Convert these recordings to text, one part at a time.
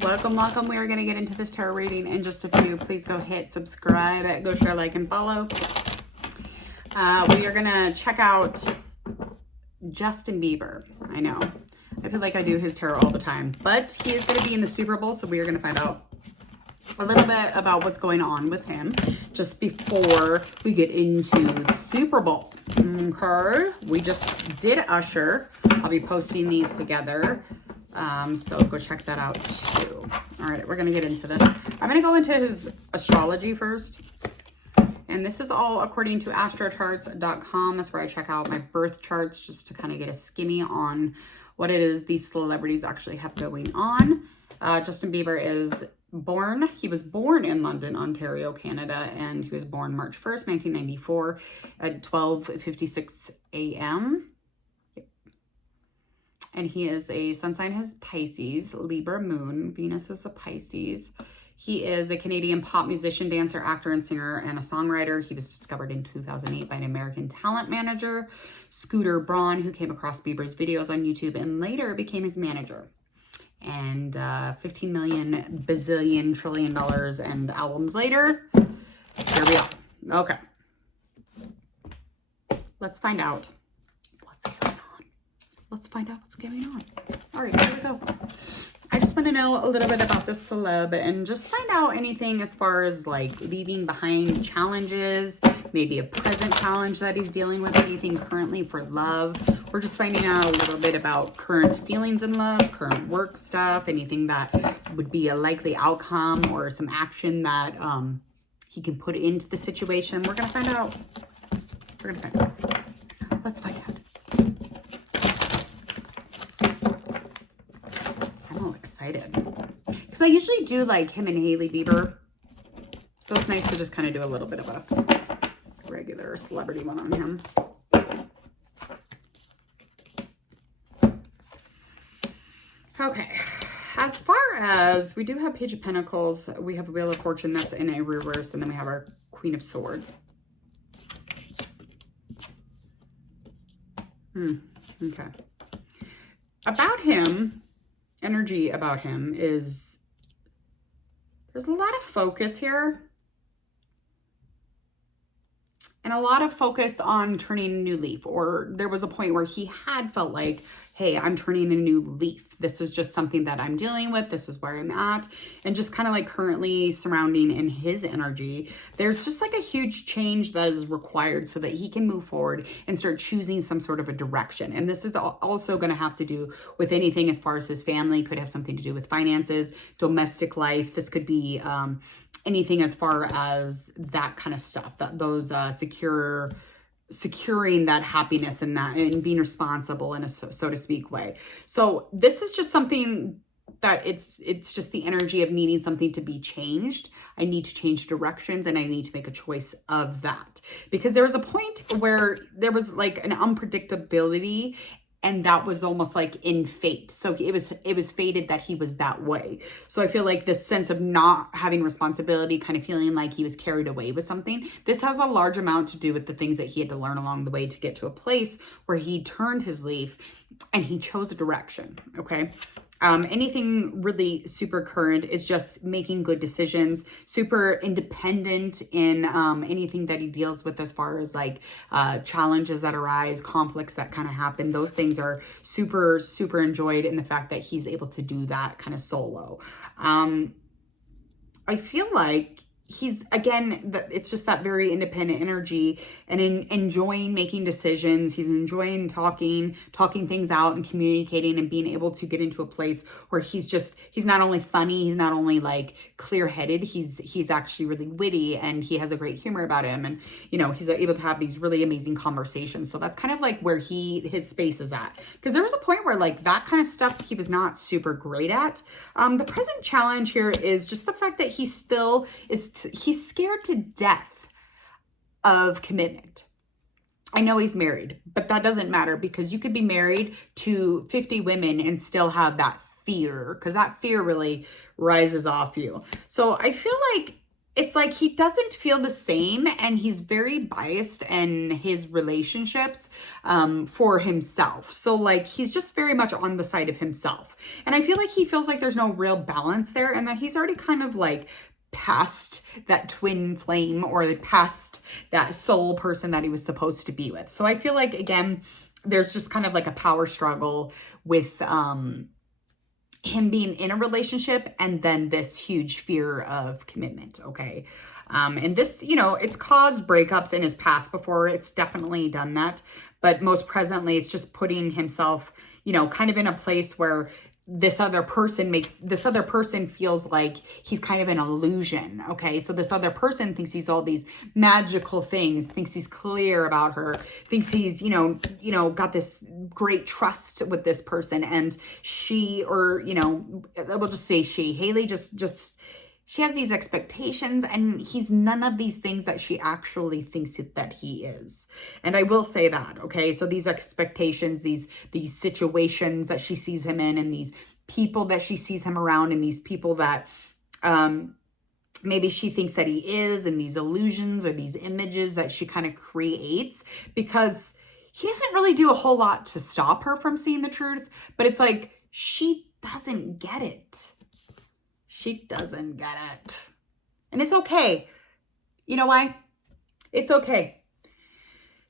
Welcome, welcome. We are going to get into this tarot reading in just a few. Please go hit subscribe, go share, like, and follow. We are going to check out Justin Bieber. I know. I feel like I do his tarot all the time, but he is going to be in the Super Bowl, so we are going to find out a little bit about what's going on with him just before we get into the Super Bowl. Okay. We just did Usher. I'll be posting these together. So go check that out too. All right, we're going to get into this. I'm going to go into his astrology first. And this is all according to astrocharts.com. That's where I check out my birth charts just to kind of get a skimmy on what it is these celebrities actually have going on. Justin Bieber he was born in London, Ontario, Canada, and he was born March 1st, 1994 at 12:56 a.m. And he is a sun sign, has Pisces, Libra moon, Venus is a Pisces. He is a Canadian pop musician, dancer, actor, and singer, and a songwriter. He was discovered in 2008 by an American talent manager, Scooter Braun, who came across Bieber's videos on YouTube and later became his manager. And 15 million bazillion trillion dollars and albums later, here we are. Okay. Let's find out what's going on. Let's find out what's going on. All right, here we go. I just want to know a little bit about this celeb and just find out anything as far as like leaving behind challenges, maybe a present challenge that he's dealing with, anything currently for love. We're just finding out a little bit about current feelings in love, current work stuff, anything that would be a likely outcome or some action that he can put into the situation. We're going to find out. We're going to find out. Let's find out. Excited because I usually do like him and Hailey Bieber, so it's nice to just kind of do a little bit of a regular celebrity one on him. Okay, as far as we do have Page of Pentacles, we have a Wheel of Fortune that's in a reverse, and then we have our Queen of Swords. Okay, about him. Energy about him is there's a lot of focus here and a lot of focus on turning a new leaf, or there was a point where he had felt like, hey, I'm turning a new leaf. This is just something that I'm dealing with. This is where I'm at. And just kind of like currently surrounding in his energy, there's just like a huge change that is required so that he can move forward and start choosing some sort of a direction. And this is also going to have to do with anything as far as his family, could have something to do with finances, domestic life. This could be anything as far as that kind of stuff, that those securing that happiness and that and being responsible in a so to speak way. So this is just something that it's just the energy of needing something to be changed. I need to change directions and I need to make a choice of that, because there was a point where there was like an unpredictability, and that was almost like in fate. So it was fated that he was that way. So I feel like this sense of not having responsibility, kind of feeling like he was carried away with something. This has a large amount to do with the things that he had to learn along the way to get to a place where he turned his leaf and he chose a direction, okay? Anything really super current is just making good decisions, super independent in anything that he deals with as far as like challenges that arise, conflicts that kind of happen. Those things are super, super enjoyed in the fact that he's able to do that kind of solo. I feel like he's, again, it's just that very independent energy and enjoying making decisions. He's enjoying talking things out and communicating and being able to get into a place where he's not only funny, he's not only like clear-headed, he's actually really witty, and he has a great humor about him, and you know, he's able to have these really amazing conversations. So that's kind of like where his space is at, because there was a point where like that kind of stuff he was not super great at. The present challenge here is just the fact that he's scared to death of commitment. I know he's married, but that doesn't matter, because you could be married to 50 women and still have that fear, because that fear really rises off you. So I feel like it's like he doesn't feel the same, and he's very biased in his relationships for himself. So like he's just very much on the side of himself. And I feel like he feels like there's no real balance there, and that he's already kind of like past that twin flame, or past that soul person that he was supposed to be with. So I feel like, again, there's just kind of like a power struggle with him being in a relationship, and then this huge fear of commitment. Okay. And this, you know, it's caused breakups in his past before. It's definitely done that. But most presently, it's just putting himself, you know, kind of in a place where this other person feels like he's kind of an illusion. Okay. So this other person thinks he's all these magical things, thinks he's clear about her, thinks he's, you know, got this great trust with this person. And she, or, you know, we'll just say Haley just, she has these expectations, and he's none of these things that she actually thinks that he is. And I will say that, okay? So these expectations, these situations that she sees him in, and these people that she sees him around, and these people that maybe she thinks that he is, and these illusions or these images that she kind of creates, because he doesn't really do a whole lot to stop her from seeing the truth, but it's like she doesn't get it. She doesn't get it. And it's okay. You know why? It's okay.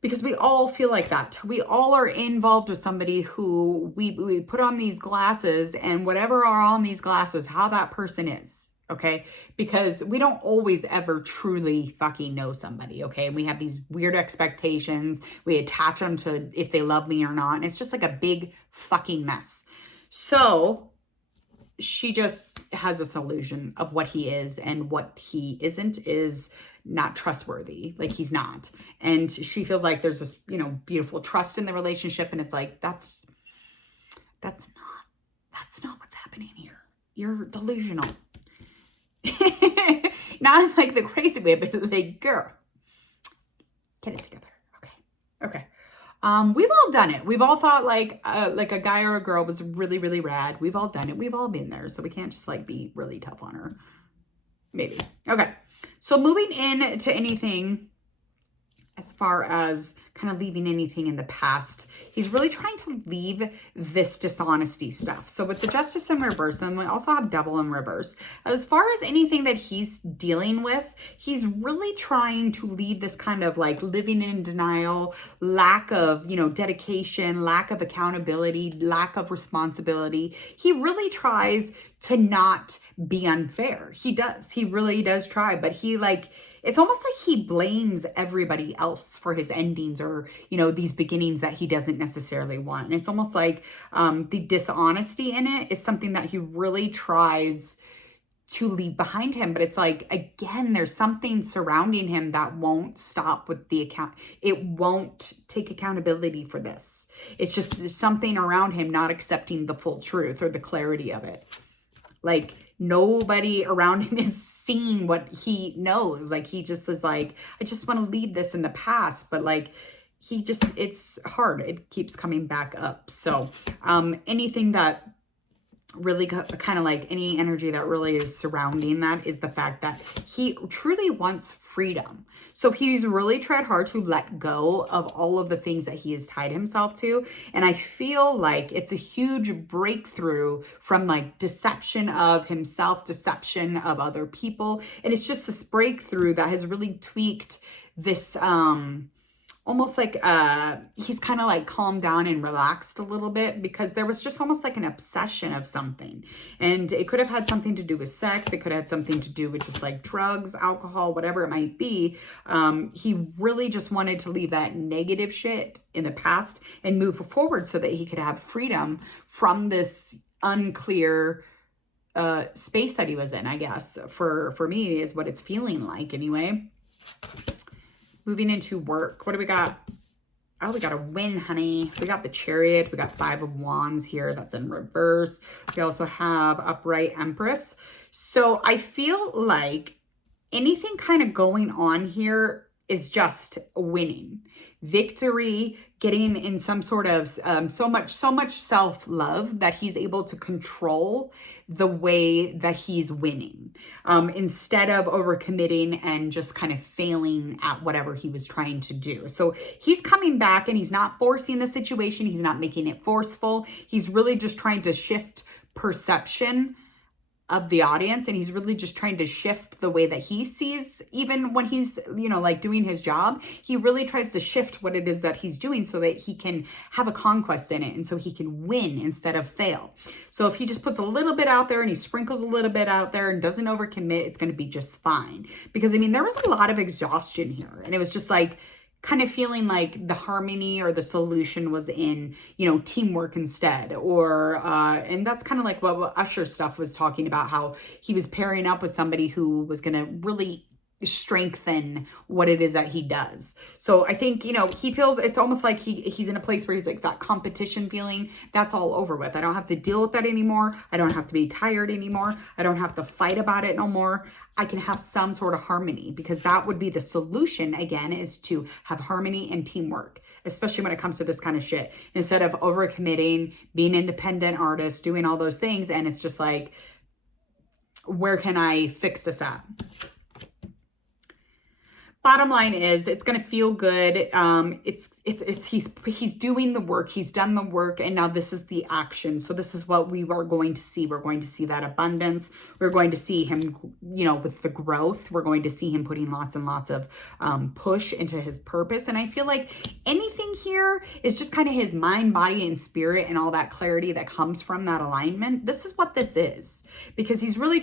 Because we all feel like that. We all are involved with somebody who we put on these glasses, and whatever are on these glasses, how that person is. Okay? Because we don't always ever truly fucking know somebody. Okay? We have these weird expectations. We attach them to if they love me or not. And it's just like a big fucking mess. So she just has this illusion of what he is, and what he isn't is not trustworthy. Like he's not. And she feels like there's this, you know, beautiful trust in the relationship. And it's like, that's not what's happening here. You're delusional. Not like the crazy way, but like, girl, get it together. Okay. We've all done it. We've all thought like a guy or a girl was really, really rad. We've all done it. We've all been there. So we can't just like be really tough on her. Maybe. Okay. So moving into anything as far as kind of leaving anything in the past, he's really trying to leave this dishonesty stuff. So with the Justice in reverse, then we also have Devil in reverse. As far as anything that he's dealing with, he's really trying to leave this kind of like living in denial, lack of, you know, dedication, lack of accountability, lack of responsibility. He really tries to not be unfair. He does. He really does try, but he like, it's almost like he blames everybody else for his endings, or, you know, these beginnings that he doesn't necessarily want. And it's almost like the dishonesty in it is something that he really tries to leave behind him. But it's like, again, there's something surrounding him that won't stop with the account. It won't take accountability for this. It's just there's something around him not accepting the full truth or the clarity of it. Like, nobody around him is seeing what he knows. Like, he just is like, I just want to leave this in the past. But like, he just, it's hard. It keeps coming back up. So anything that really kind of like any energy that really is surrounding that is the fact that he truly wants freedom. So he's really tried hard to let go of all of the things that he has tied himself to. And I feel like it's a huge breakthrough from like deception of himself, deception of other people. And it's just this breakthrough that has really tweaked this, almost like he's kind of like calmed down and relaxed a little bit, because there was just almost like an obsession of something. And it could have had something to do with sex. It could have had something to do with just like drugs, alcohol, whatever it might be. He really just wanted to leave that negative shit in the past and move forward so that he could have freedom from this unclear space that he was in, I guess. For me is what it's feeling like anyway. Moving into work, what do we got? Oh, we got a win, honey. We got the Chariot. We got 5 of Wands here. That's in reverse. We also have Upright Empress. So I feel like anything kind of going on here is just winning. Victory, getting in some sort of so much self-love that he's able to control the way that he's winning, instead of overcommitting and just kind of failing at whatever he was trying to do. So he's coming back and he's not forcing the situation. He's not making it forceful. He's really just trying to shift perception of the audience, and he's really just trying to shift the way that he sees, even when he's, you know, like doing his job. He really tries to shift what it is that he's doing so that he can have a conquest in it, and so he can win instead of fail. So if he just puts a little bit out there and he sprinkles a little bit out there and doesn't overcommit, it's going to be just fine. Because I mean, there was a lot of exhaustion here, and it was just like kind of feeling like the harmony or the solution was in, you know, teamwork instead. Or, and that's kind of like what Usher's stuff was talking about, how he was pairing up with somebody who was going to really strengthen what it is that he does. So I think, you know, he feels, it's almost like he's in a place where he's like, that competition feeling, that's all over with. I don't have to deal with that anymore. I don't have to be tired anymore. I don't have to fight about it no more. I can have some sort of harmony, because that would be the solution, again, is to have harmony and teamwork, especially when it comes to this kind of shit, instead of overcommitting, being independent artists, doing all those things. And it's just like, where can I fix this at? Bottom line is, it's going to feel good. He's doing the work. He's done the work. And now this is the action. So this is what we are going to see. We're going to see that abundance. We're going to see him, you know, with the growth. We're going to see him putting lots and lots of push into his purpose. And I feel like anything here is just kind of his mind, body, and spirit, and all that clarity that comes from that alignment. This is what this is, because he's really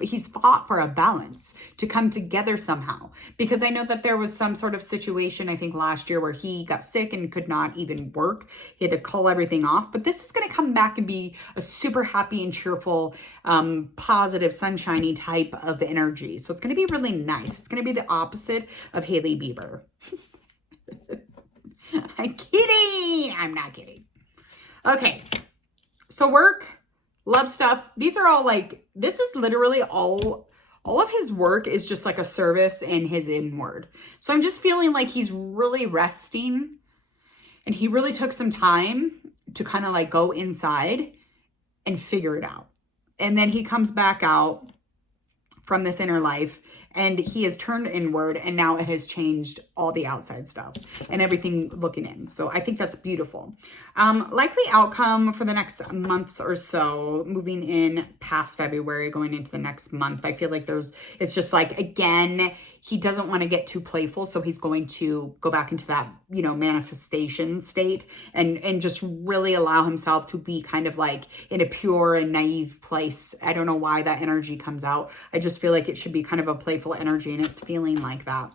he's fought for a balance to come together somehow. Because I know that there was some sort of situation, I think last year, where he got sick and could not even work. He had to call everything off. But this is going to come back and be a super happy and cheerful, positive, sunshiny type of energy. So it's going to be really nice. It's going to be the opposite of Hailey Bieber. I'm kidding. I'm not kidding. Okay. So work, love stuff. These are all like, this is literally all of his work is just like a service in his inward. So I'm just feeling like he's really resting, and he really took some time to kind of like go inside and figure it out. And then he comes back out from this inner life, and he has turned inward, and now it has changed all the outside stuff and everything looking in. So I think that's beautiful. Likely outcome for the next months or so, moving in past February, going into the next month. I feel like it's just like, again, he doesn't want to get too playful. So he's going to go back into that, you know, manifestation state, and just really allow himself to be kind of like in a pure and naive place. I don't know why that energy comes out. I just feel like it should be kind of a playful energy, and it's feeling like that.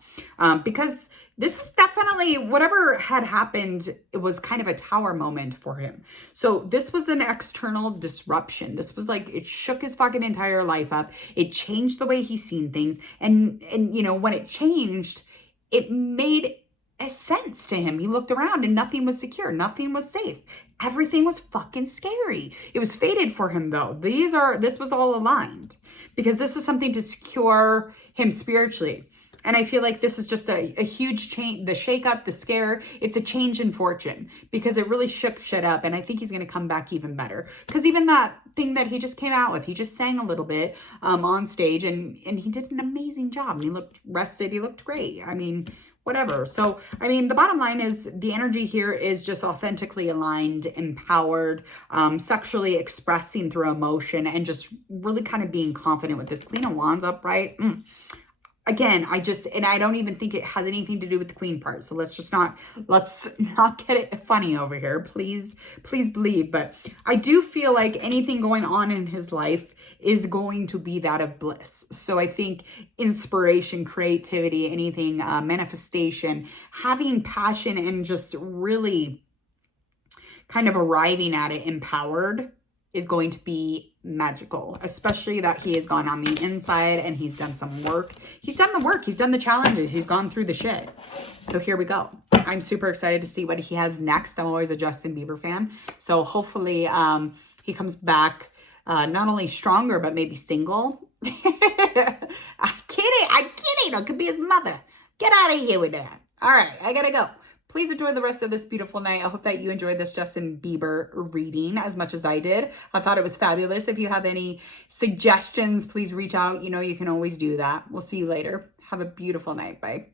Because this is definitely, whatever had happened, it was kind of a tower moment for him. So this was an external disruption. This was like, it shook his fucking entire life up. It changed the way he's seen things. And you know, when it changed, it made a sense to him. He looked around and nothing was secure. Nothing was safe. Everything was fucking scary. It was fated for him though. This was all aligned, because this is something to secure him spiritually. And I feel like this is just a huge change, the shakeup, the scare. It's a change in fortune, because it really shook shit up. And I think he's going to come back even better. Because even that thing that he just came out with, he just sang a little bit on stage, and he did an amazing job. And he looked rested. He looked great. I mean, whatever. So, I mean, the bottom line is the energy here is just authentically aligned, empowered, sexually expressing through emotion, and just really kind of being confident with this Queen of Wands upright. Again, I don't even think it has anything to do with the queen part. So let's not get it funny over here. Please believe. But I do feel like anything going on in his life is going to be that of bliss. So I think inspiration, creativity, anything, manifestation, having passion, and just really kind of arriving at it empowered is going to be magical, especially that he has gone on the inside and he's done some work. He's done the work. He's done the challenges. He's gone through the shit. So here we go. I'm super excited to see what he has next. I'm always a Justin Bieber fan. So hopefully he comes back not only stronger, but maybe single. I'm kidding. It could be his mother. Get out of here with that. All right. I got to go. Please enjoy the rest of this beautiful night. I hope that you enjoyed this Justin Bieber reading as much as I did. I thought it was fabulous. If you have any suggestions, please reach out. You know, you can always do that. We'll see you later. Have a beautiful night. Bye.